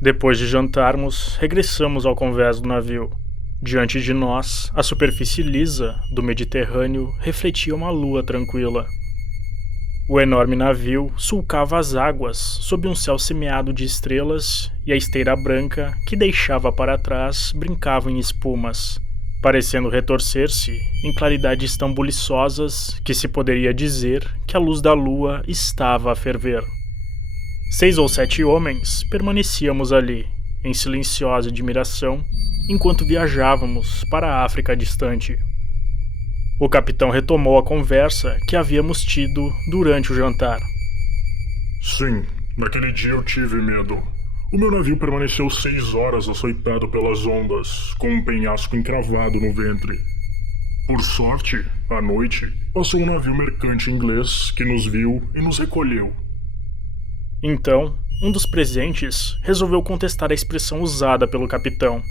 Depois de jantarmos, regressamos ao convés do navio. Diante de nós, a superfície lisa do Mediterrâneo refletia uma lua tranquila. O enorme navio sulcava as águas sob um céu semeado de estrelas e a esteira branca que deixava para trás brincava em espumas, parecendo retorcer-se em claridades tão buliçosas que se poderia dizer que a luz da lua estava a ferver. 6 ou 7 homens permanecíamos ali, em silenciosa admiração, enquanto viajávamos para a África distante. O capitão retomou a conversa que havíamos tido durante o jantar. Sim, naquele dia eu tive medo. O meu navio permaneceu 6 horas açoitado pelas ondas, com um penhasco encravado no ventre. Por sorte, à noite, passou um navio mercante inglês que nos viu e nos recolheu. Então, um dos presentes resolveu contestar a expressão usada pelo capitão.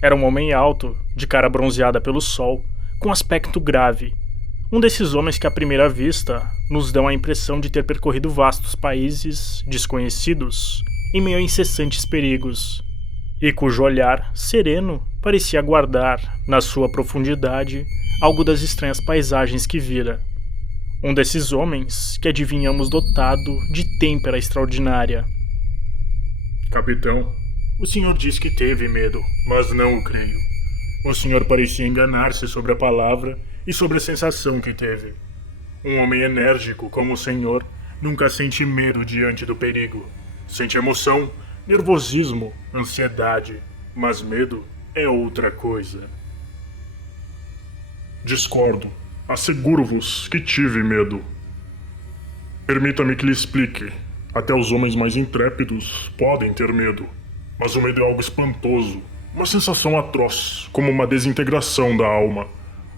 Era um homem alto, de cara bronzeada pelo sol, com aspecto grave. Um desses homens que à primeira vista nos dão a impressão de ter percorrido vastos países desconhecidos em meio a incessantes perigos, e cujo olhar sereno parecia guardar, na sua profundidade, algo das estranhas paisagens que vira. Um desses homens que adivinhamos dotado de têmpera extraordinária. Capitão, o senhor disse que teve medo, mas não o creio. O senhor parecia enganar-se sobre a palavra e sobre a sensação que teve. Um homem enérgico como o senhor nunca sente medo diante do perigo. Sente emoção, nervosismo, ansiedade, mas medo é outra coisa. Discordo. Asseguro-vos que tive medo. Permita-me que lhe explique. Até os homens mais intrépidos podem ter medo, mas o medo é algo espantoso. Uma sensação atroz, como uma desintegração da alma,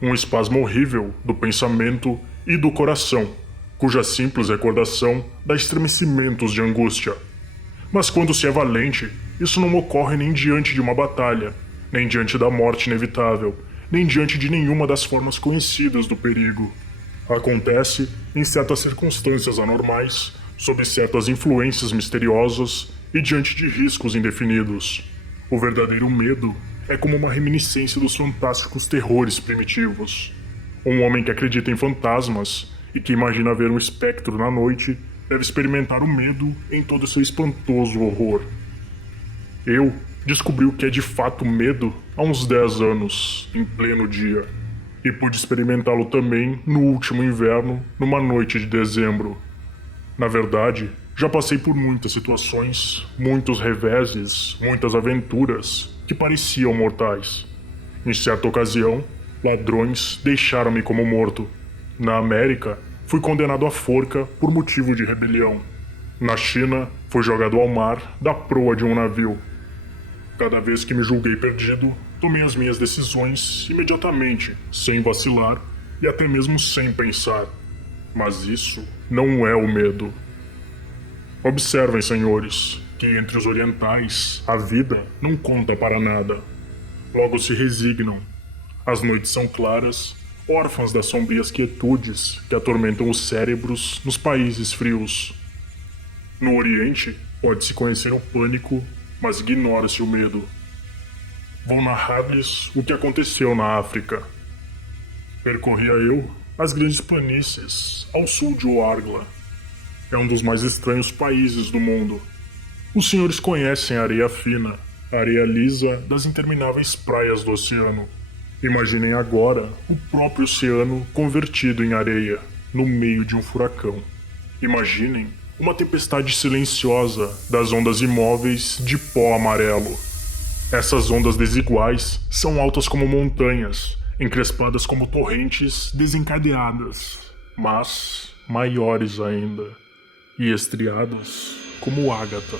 um espasmo horrível do pensamento e do coração, cuja simples recordação dá estremecimentos de angústia. Mas quando se é valente, isso não ocorre nem diante de uma batalha, nem diante da morte inevitável, nem diante de nenhuma das formas conhecidas do perigo. Acontece em certas circunstâncias anormais, sob certas influências misteriosas e diante de riscos indefinidos. O verdadeiro medo é como uma reminiscência dos fantásticos terrores primitivos. Um homem que acredita em fantasmas e que imagina ver um espectro na noite deve experimentar o medo em todo seu espantoso horror. Eu descobri o que é de fato medo há uns 10 anos, em pleno dia, e pude experimentá-lo também no último inverno, numa noite de dezembro. Na verdade, já passei por muitas situações, muitos reveses, muitas aventuras que pareciam mortais. Em certa ocasião, ladrões deixaram-me como morto. Na América, fui condenado à forca por motivo de rebelião. Na China, fui jogado ao mar da proa de um navio. Cada vez que me julguei perdido, tomei as minhas decisões imediatamente, sem vacilar e até mesmo sem pensar. Mas isso não é o medo. Observem, senhores, que entre os orientais a vida não conta para nada. Logo se resignam. As noites são claras, órfãs das sombrias quietudes que atormentam os cérebros nos países frios. No Oriente, pode-se conhecer o pânico, mas ignora-se o medo. Vou narrar-lhes o que aconteceu na África. Percorria eu as grandes planícies ao sul de Ouargla. É um dos mais estranhos países do mundo. Os senhores conhecem a areia fina, a areia lisa das intermináveis praias do oceano. Imaginem agora o próprio oceano convertido em areia, no meio de um furacão. Imaginem uma tempestade silenciosa das ondas imóveis de pó amarelo. Essas ondas desiguais são altas como montanhas, encrespadas como torrentes desencadeadas, mas maiores ainda, e estriadas como ágata.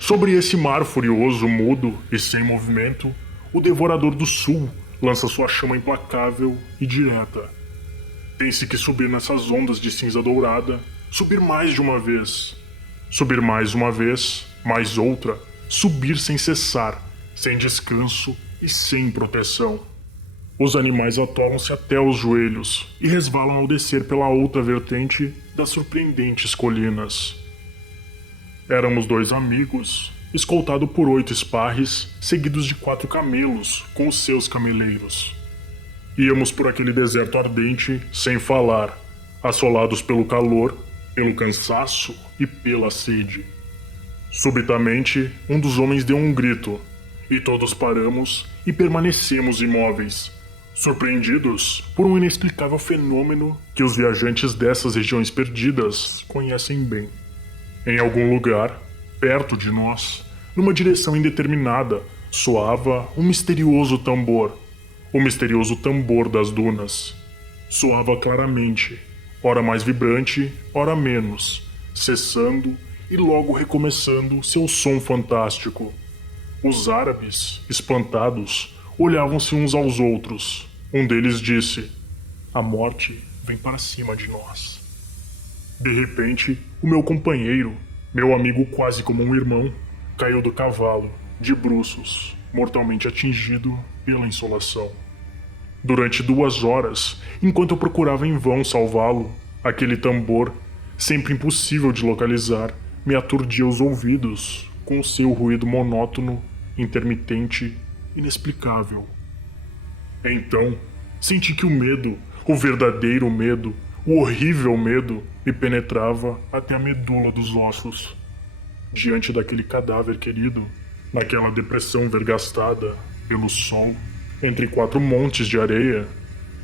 Sobre esse mar furioso, mudo e sem movimento, o Devorador do Sul lança sua chama implacável e direta. Tem-se que subir nessas ondas de cinza dourada, subir mais de uma vez. Subir mais uma vez, mais outra, subir sem cessar, sem descanso e sem proteção. Os animais atolam-se até os joelhos e resvalam ao descer pela outra vertente das surpreendentes colinas. Éramos 2 amigos escoltado por 8 esparres, seguidos de 4 camelos com os seus cameleiros. Íamos por aquele deserto ardente sem falar, assolados pelo calor, pelo cansaço e pela sede. Subitamente, um dos homens deu um grito, e todos paramos e permanecemos imóveis, surpreendidos por um inexplicável fenômeno que os viajantes dessas regiões perdidas conhecem bem. Em algum lugar, perto de nós, numa direção indeterminada, soava um misterioso tambor. O misterioso tambor das dunas. Soava claramente, ora mais vibrante, ora menos, cessando e logo recomeçando seu som fantástico. Os árabes, espantados, olhavam-se uns aos outros. Um deles disse: "A morte vem para cima de nós." De repente, o meu companheiro, meu amigo quase como um irmão, caiu do cavalo, de bruços, mortalmente atingido pela insolação. Durante 2 horas, enquanto eu procurava em vão salvá-lo, aquele tambor, sempre impossível de localizar, me aturdia os ouvidos com o seu ruído monótono, intermitente, inexplicável. Então, senti que o medo, o verdadeiro medo, o horrível medo, me penetrava até a medula dos ossos. Diante daquele cadáver querido, naquela depressão vergastada pelo sol, entre 4 montes de areia,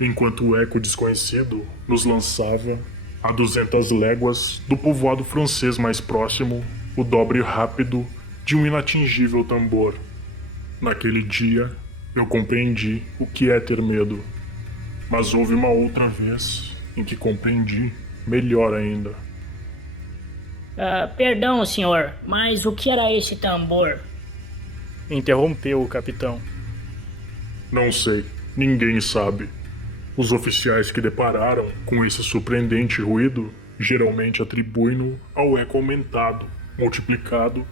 enquanto o eco desconhecido nos lançava, a 200 léguas do povoado francês mais próximo, o dobre rápido de um inatingível tambor. Naquele dia, eu compreendi o que é ter medo. Mas houve uma outra vez em que compreendi melhor ainda. Perdão, senhor, mas o que era esse tambor? Interrompeu o capitão. Não sei, ninguém sabe. Os oficiais que depararam com esse surpreendente ruído geralmente atribuem-no ao eco aumentado, multiplicado,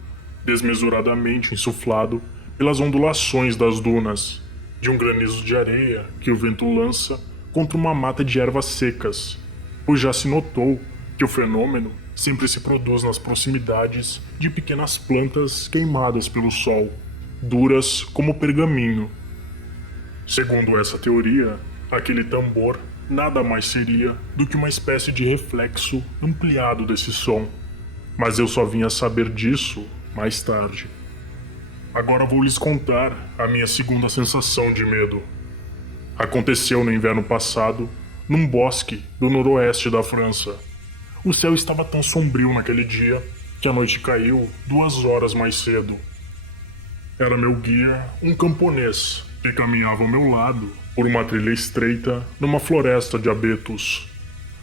desmesuradamente insuflado pelas ondulações das dunas, de um granizo de areia que o vento lança contra uma mata de ervas secas, pois já se notou que o fenômeno sempre se produz nas proximidades de pequenas plantas queimadas pelo sol, duras como pergaminho. Segundo essa teoria, aquele tambor nada mais seria do que uma espécie de reflexo ampliado desse som, mas eu só vim a saber disso mais tarde. Agora vou lhes contar a minha segunda sensação de medo. Aconteceu no inverno passado, num bosque do noroeste da França. O céu estava tão sombrio naquele dia que a noite caiu 2 horas mais cedo. Era meu guia, um camponês, que caminhava ao meu lado por uma trilha estreita numa floresta de abetos.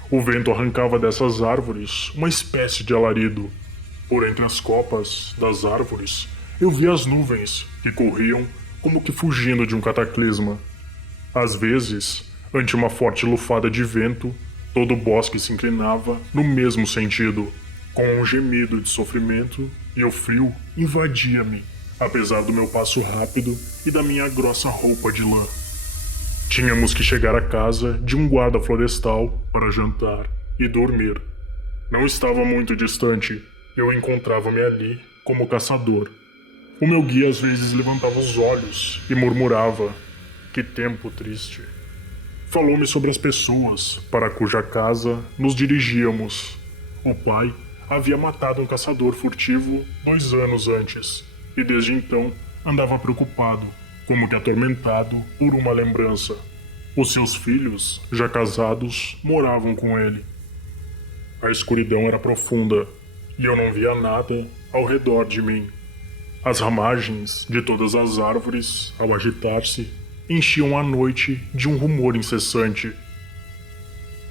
O vento arrancava dessas árvores uma espécie de alarido. Por entre as copas das árvores, eu via as nuvens que corriam como que fugindo de um cataclisma. Às vezes, ante uma forte lufada de vento, todo o bosque se inclinava no mesmo sentido, com um gemido de sofrimento, e o frio invadia-me, apesar do meu passo rápido e da minha grossa roupa de lã. Tínhamos que chegar à casa de um guarda florestal para jantar e dormir. Não estava muito distante, eu encontrava-me ali como caçador. O meu guia às vezes levantava os olhos e murmurava: "Que tempo triste." Falou-me sobre as pessoas para cuja casa nos dirigíamos. O pai havia matado um caçador furtivo 2 anos antes, e desde então andava preocupado, como que atormentado por uma lembrança. Os seus filhos, já casados, moravam com ele. A escuridão era profunda, e eu não via nada ao redor de mim. As ramagens de todas as árvores, ao agitar-se, enchiam a noite de um rumor incessante.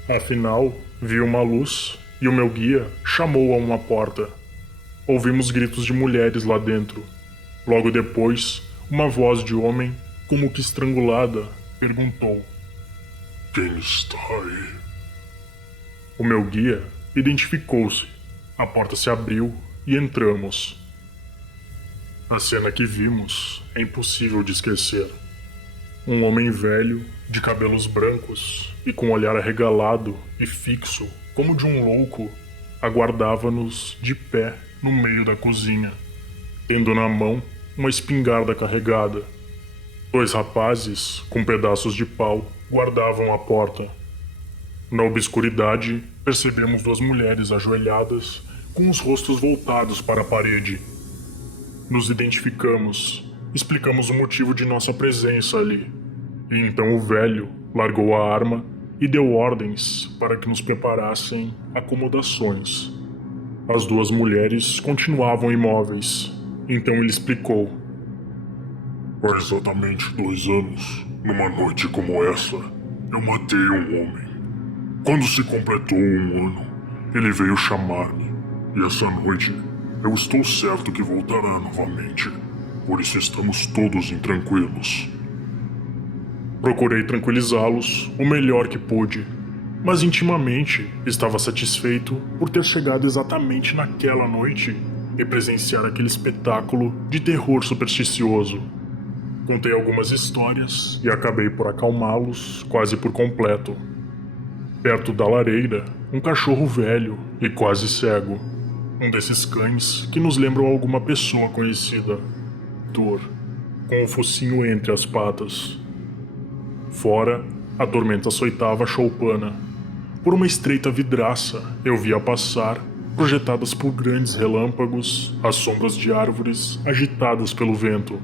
Afinal, vi uma luz e o meu guia chamou a uma porta. Ouvimos gritos de mulheres lá dentro. Logo depois, uma voz de homem, como que estrangulada, perguntou: "Quem está aí?" O meu guia identificou-se. A porta se abriu e entramos. A cena que vimos é impossível de esquecer. Um homem velho, de cabelos brancos e com um olhar arregalado e fixo, como de um louco, aguardava-nos de pé no meio da cozinha. tendo na mão uma espingarda carregada. 2 rapazes, com pedaços de pau, guardavam a porta. Na obscuridade, percebemos 2 mulheres ajoelhadas, com os rostos voltados para a parede. Nos identificamos, explicamos o motivo de nossa presença ali. E então o velho largou a arma e deu ordens para que nos preparassem acomodações. As 2 mulheres continuavam imóveis, então ele explicou. Há exatamente 2 anos, numa noite como essa, eu matei um homem. Quando se completou 1 ano, ele veio chamar-me, e essa noite eu estou certo que voltará novamente, por isso estamos todos intranquilos. Procurei tranquilizá-los o melhor que pude, mas intimamente estava satisfeito por ter chegado exatamente naquela noite e presenciar aquele espetáculo de terror supersticioso. Contei algumas histórias e acabei por acalmá-los quase por completo. Perto da lareira, um cachorro velho e quase cego. Um desses cães que nos lembram alguma pessoa conhecida. Dor, com o focinho entre as patas. Fora, a tormenta açoitava a choupana. Por uma estreita vidraça, eu via passar, projetadas por grandes relâmpagos, as sombras de árvores agitadas pelo vento.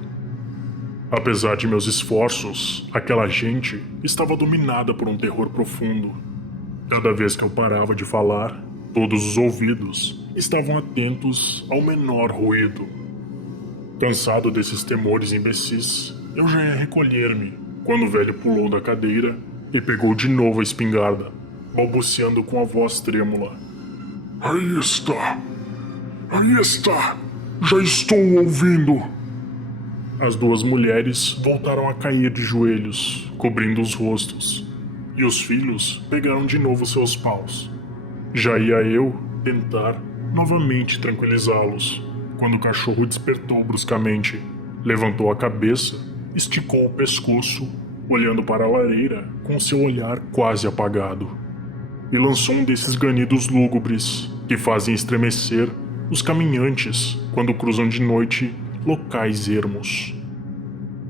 Apesar de meus esforços, aquela gente estava dominada por um terror profundo. Cada vez que eu parava de falar, todos os ouvidos estavam atentos ao menor ruído. Cansado desses temores imbecis, eu já ia recolher-me, quando o velho pulou da cadeira e pegou de novo a espingarda, balbuciando com a voz trêmula. Aí está! Aí está! Já estou ouvindo! As 2 mulheres voltaram a cair de joelhos, cobrindo os rostos, e os filhos pegaram de novo seus paus. Já ia eu tentar novamente tranquilizá-los, quando o cachorro despertou bruscamente, levantou a cabeça, esticou o pescoço, olhando para a lareira com seu olhar quase apagado, e lançou um desses ganidos lúgubres que fazem estremecer os caminhantes quando cruzam de noite locais ermos.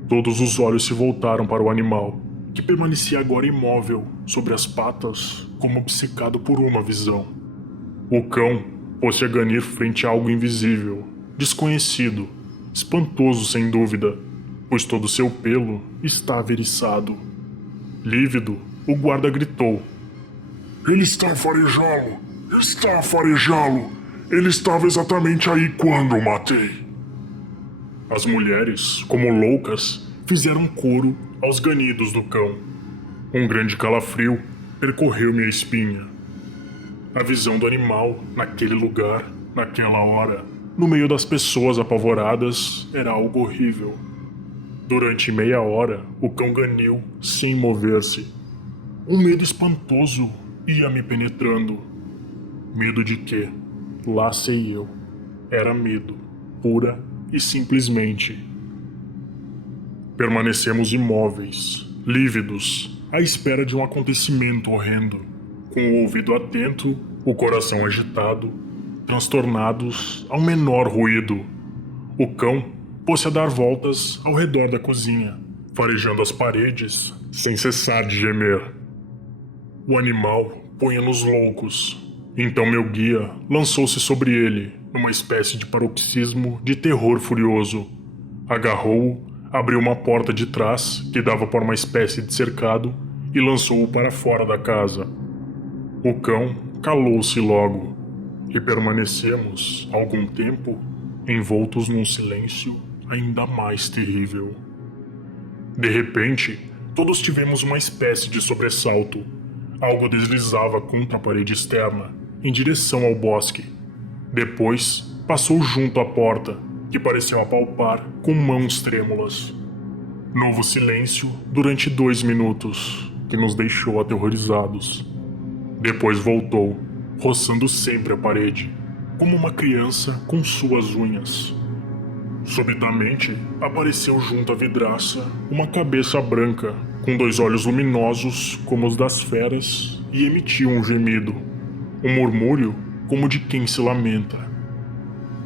Todos os olhos se voltaram para o animal, que permanecia agora imóvel sobre as patas, como obcecado por uma visão. O cão pôs-se a ganir frente a algo invisível, desconhecido, espantoso sem dúvida, pois todo seu pelo estava eriçado. Lívido, o guarda gritou. Ele está a farejá-lo! Está a farejá-lo! Ele estava exatamente aí quando o matei! As mulheres, como loucas, fizeram coro aos ganidos do cão. Um grande calafrio percorreu minha espinha. A visão do animal, naquele lugar, naquela hora, no meio das pessoas apavoradas, era algo horrível. Durante meia hora, o cão ganiu sem mover-se. Um medo espantoso ia me penetrando. Medo de quê? Lá sei eu. Era medo, pura e simplesmente. Permanecemos imóveis, lívidos, à espera de um acontecimento horrendo, com o ouvido atento, o coração agitado, transtornados ao menor ruído. O cão pôs-se a dar voltas ao redor da cozinha, farejando as paredes sem cessar de gemer. O animal punha-nos loucos. Então meu guia lançou-se sobre ele, numa espécie de paroxismo de terror furioso. Agarrou-o, abriu uma porta de trás, que dava para uma espécie de cercado, e lançou-o para fora da casa. O cão calou-se logo, e permanecemos, algum tempo, envoltos num silêncio ainda mais terrível. De repente, todos tivemos uma espécie de sobressalto. Algo deslizava contra a parede externa, em direção ao bosque. Depois, passou junto à porta, que pareceu apalpar com mãos trêmulas. Novo silêncio durante 2 minutos, que nos deixou aterrorizados. Depois voltou, roçando sempre a parede, como uma criança com suas unhas. Subitamente, apareceu junto à vidraça uma cabeça branca, com 2 olhos luminosos como os das feras, e emitiu um gemido, um murmúrio como de quem se lamenta.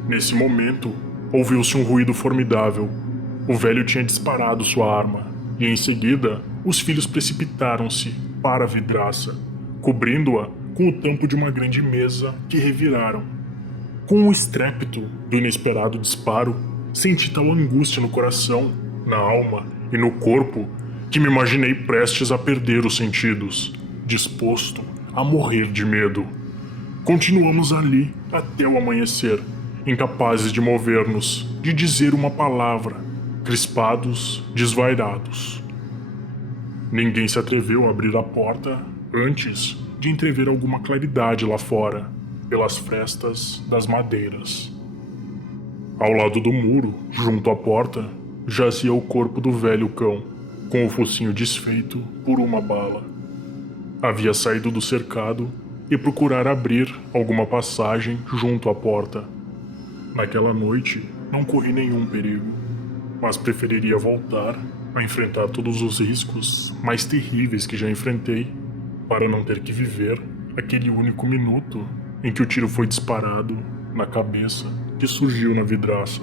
Nesse momento, ouviu-se um ruído formidável. O velho tinha disparado sua arma, e em seguida, os filhos precipitaram-se para a vidraça, cobrindo-a com o tampo de uma grande mesa que reviraram. Com o estrépito do inesperado disparo, senti tal angústia no coração, na alma e no corpo que me imaginei prestes a perder os sentidos, disposto a morrer de medo. Continuamos ali até o amanhecer, incapazes de mover-nos, de dizer uma palavra, crispados, desvairados. Ninguém se atreveu a abrir a porta antes de entrever alguma claridade lá fora, pelas frestas das madeiras. Ao lado do muro, junto à porta, jazia o corpo do velho cão, com o focinho desfeito por uma bala. Havia saído do cercado e procurar abrir alguma passagem junto à porta. Naquela noite, não corri nenhum perigo, mas preferiria voltar a enfrentar todos os riscos mais terríveis que já enfrentei, para não ter que viver aquele único minuto em que o tiro foi disparado na cabeça que surgiu na vidraça.